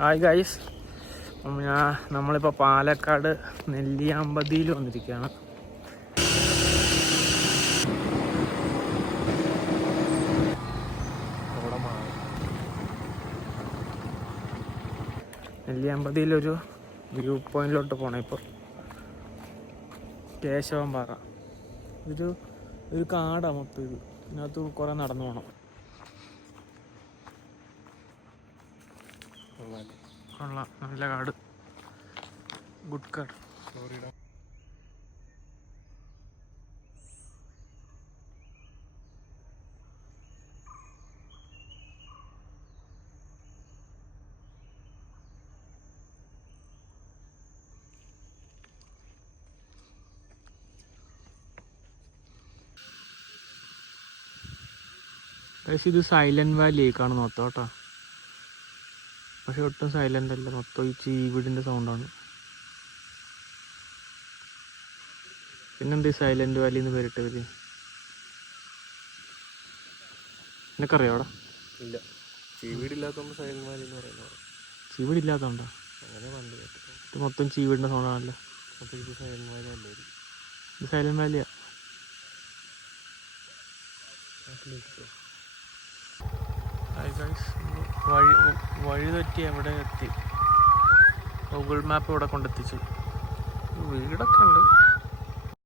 Hi guys, നമ്മളിപ്പോൾ പാലക്കാട് നെല്ലിയാമ്പതിയിൽ വന്നിരിക്കുകയാണ്. നെല്ലിയാമ്പതിയിലൊരു view പോയിന്റിലോട്ട് പോകണം. ഇപ്പോൾ കേശവൻ പാറ ഒരു കാടാണ് മൊത്തം. ഇതിനകത്ത് കുറേ നടന്നു പോകണം. കൊള്ളാം, നല്ല കാട്, ഗുഡ് കാട്. പക്ഷേ ഇത് സൈലന്റ് വാലി ആയിക്കാണ് മൊത്തം കേട്ടോ. പക്ഷെ ഒട്ടും സൈലന്റ് അല്ല, മൊത്തം ഈ ചീവിടിൻ്റെ സൗണ്ടാണ്. പിന്നെന്ത് സൈലന്റ് വാലി എന്ന് പേരിട്ടവര്? നിനക്കറിയാവടാ? ഇല്ല, ചീവീടില്ലാത്തോണ്ട് സൈലന്റ് വാലി എന്ന് പറയുന്നത്. ചീവിടില്ലാത്തോണ്ടോ? അങ്ങനെ പണ്ട് കേട്ടിട്ടുണ്ട്. ഇത് മൊത്തം ചീവിടിൻ്റെ സൗണ്ടാണല്ലോ. അപ്പോൾ ഇത് സൈലന്റ് വാലി അല്ലേ? ഇത് സൈലന്റ് വാലിയാ. വഴി തെറ്റി എവിടെ എത്തി? ഗൂഗിൾ മാപ്പ് ഇവിടെ കൊണ്ടെത്തിച്ചു. വീടൊക്കെ ഉണ്ട്.